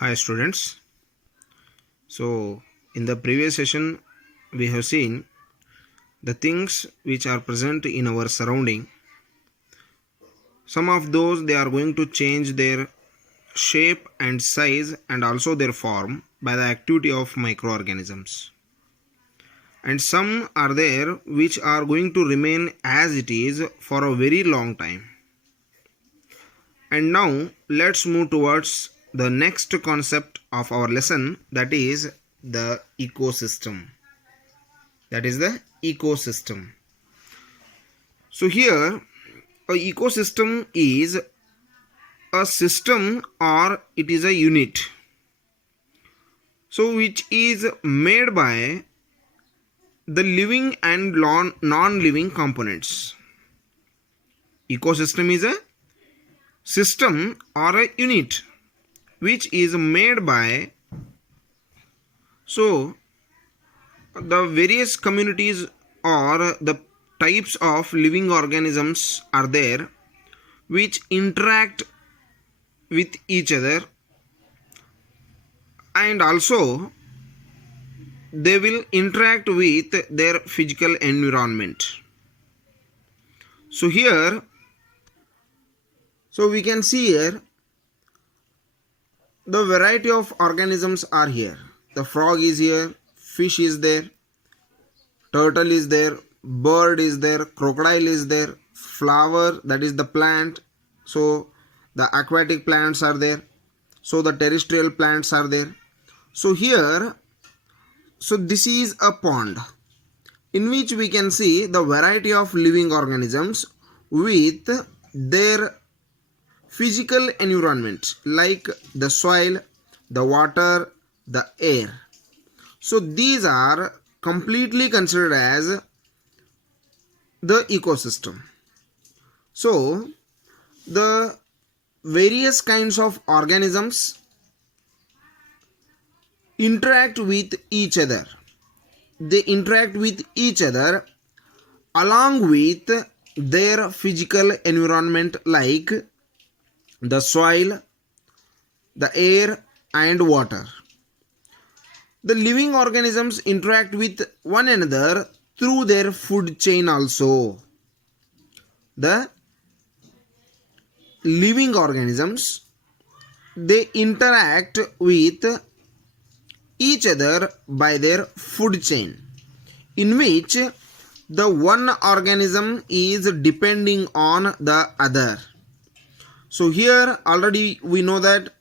Hi students. So in the previous session we have seen the things which are present in our surrounding. Some of those they are going to change their shape and size and also their form by the activity of microorganisms. And some are there which are going to remain as it is for a very long time. And now let's move towards the next concept of our lesson, that is the ecosystem. That is the ecosystem. So here a ecosystem is a system or it is a unit, so which is made by the living and non-living components. Ecosystem is a system or a unit which is made by the various communities or the types of living organisms are there which interact with each other, and also they will interact with their physical environment. So here, we can see here the variety of organisms are here. The frog is here, fish is there, turtle is there, bird is there, crocodile is there, flower, that is the plant, so the aquatic plants are there, so the terrestrial plants are there. So here, this is a pond in which we can see the variety of living organisms with their physical environment like the soil, the water, the air. So these are completely considered as the ecosystem. So the various kinds of organisms interact with each other. They interact with each other along with their physical environment like the soil, the air and water. The living organisms interact with one another through their food chain also. The living organisms, they interact with each other by their food chain, in which the one organism is depending on the other. So here already we know that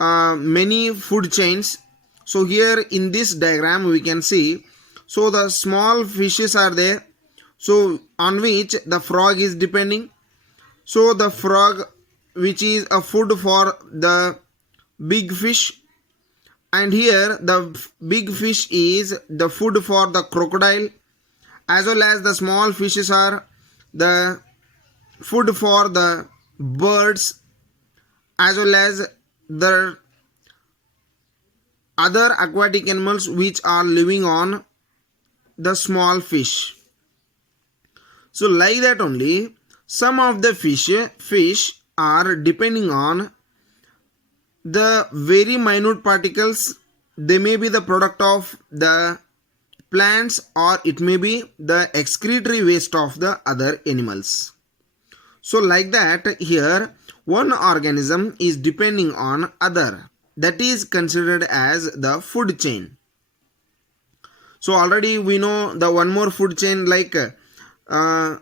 many food chains. So here in this diagram we can see, so the small fishes are there, so on which the frog is depending. So the frog, which is a food for the big fish, and here the big fish is the food for the crocodile, as well as the small fishes are the food for the birds, as well as the other aquatic animals which are living on the small fish. So like that only, some of the fish are depending on the very minute particles. They may be the product of the plants or it may be the excretory waste of the other animals. So like that, here one organism is depending on other. That is considered as the food chain. So already we know the one more food chain like the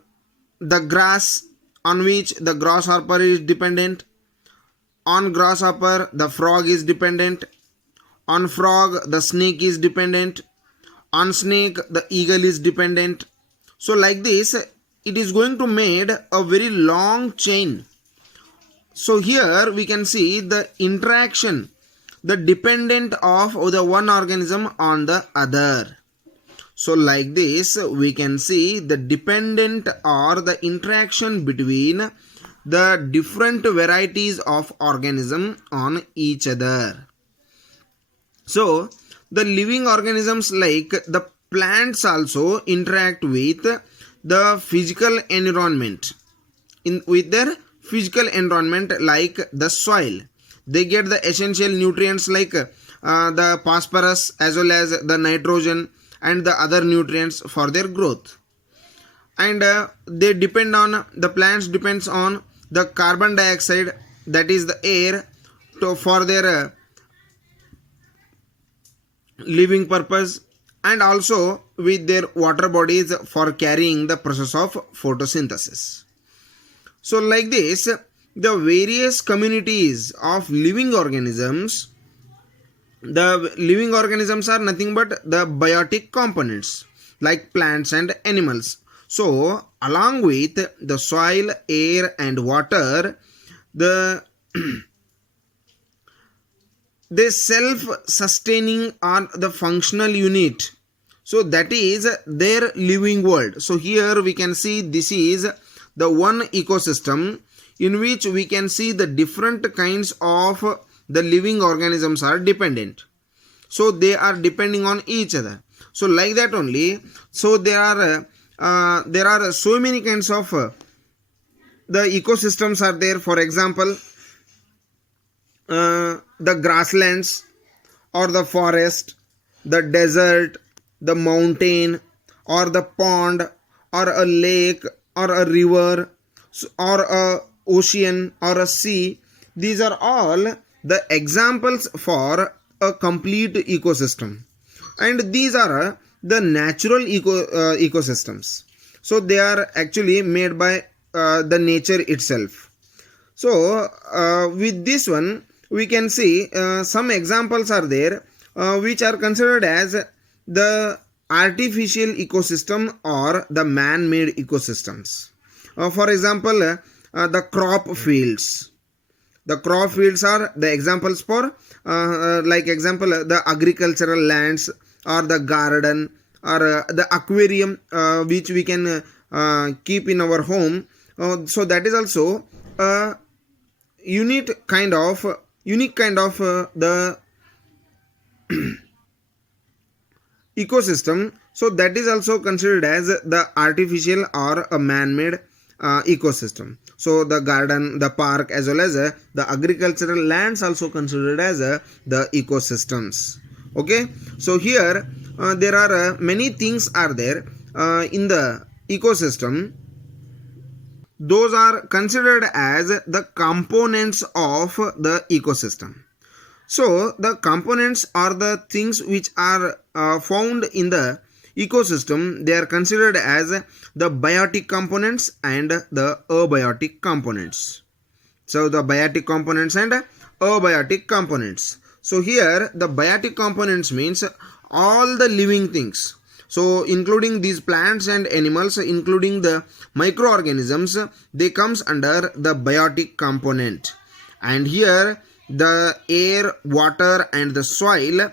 grass, on which the grasshopper is dependent. On grasshopper the frog is dependent. On frog the snake is dependent. On snake the eagle is dependent. So like this it is going to make a very long chain. So here we can see the interaction, the dependent of the one organism on the other. So like this we can see the dependent or the interaction between the different varieties of organism on each other. So the living organisms like the plants also interact with the physical environment with their physical environment like the soil. they get the essential nutrients like the phosphorus as well as the nitrogen and the other nutrients for their growth. And they depend on, the plants depends on the carbon dioxide, that is the air, for their living purpose, and also with their water bodies for carrying the process of photosynthesis. So like this, the various communities of living organisms, the living organisms are nothing but the biotic components like plants and animals. So along with the soil, air and water, the they self-sustaining are the functional unit. So that is their living world. So here we can see this is the one ecosystem in which we can see the different kinds of the living organisms are dependent. So they are depending on each other. So like that only. So there are so many kinds of the ecosystems are there. For example, the grasslands or the forest, the desert, the mountain or the pond or a lake or a river or a ocean or a sea. These are all the examples for a complete ecosystem, and these are the natural ecosystems. So they are actually made by the nature itself. So with this one we can see some examples are there which are considered as the artificial ecosystem or the man-made ecosystems. For example, the crop fields. The crop fields are the examples for like example the agricultural lands or the garden or the aquarium which we can keep in our home. So that is also a unique kind of the ecosystem. So that is also considered as the artificial or a man-made ecosystem. So the garden, the park as well as the agricultural lands also considered as the ecosystems. Okay, so here there are many things are there in the ecosystem. Those are considered as the components of the ecosystem. So the components are the things which are found in the ecosystem. They are considered as the biotic components and the abiotic components. So the biotic components and abiotic components. So here the biotic components means all the living things. So including these plants and animals, including the microorganisms, they comes under the biotic component. And here the air, water and the soil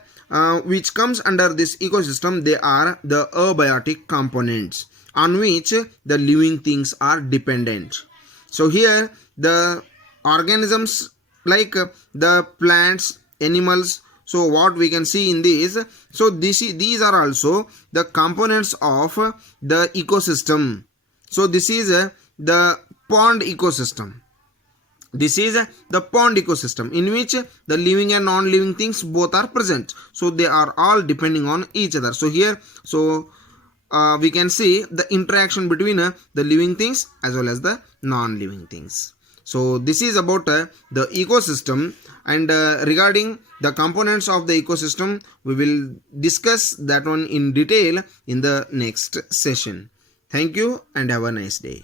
which comes under this ecosystem, they are the abiotic components on which the living things are dependent. So here the organisms like the plants, animals, so what we can see in this, so these are also the components of the ecosystem. So this is the pond ecosystem. This is the pond ecosystem in which the living and non-living things both are present. So they are all depending on each other. So here, so we can see the interaction between the living things as well as the non-living things. So this is about the ecosystem, and regarding the components of the ecosystem, we will discuss that one in detail in the next session. Thank you and have a nice day.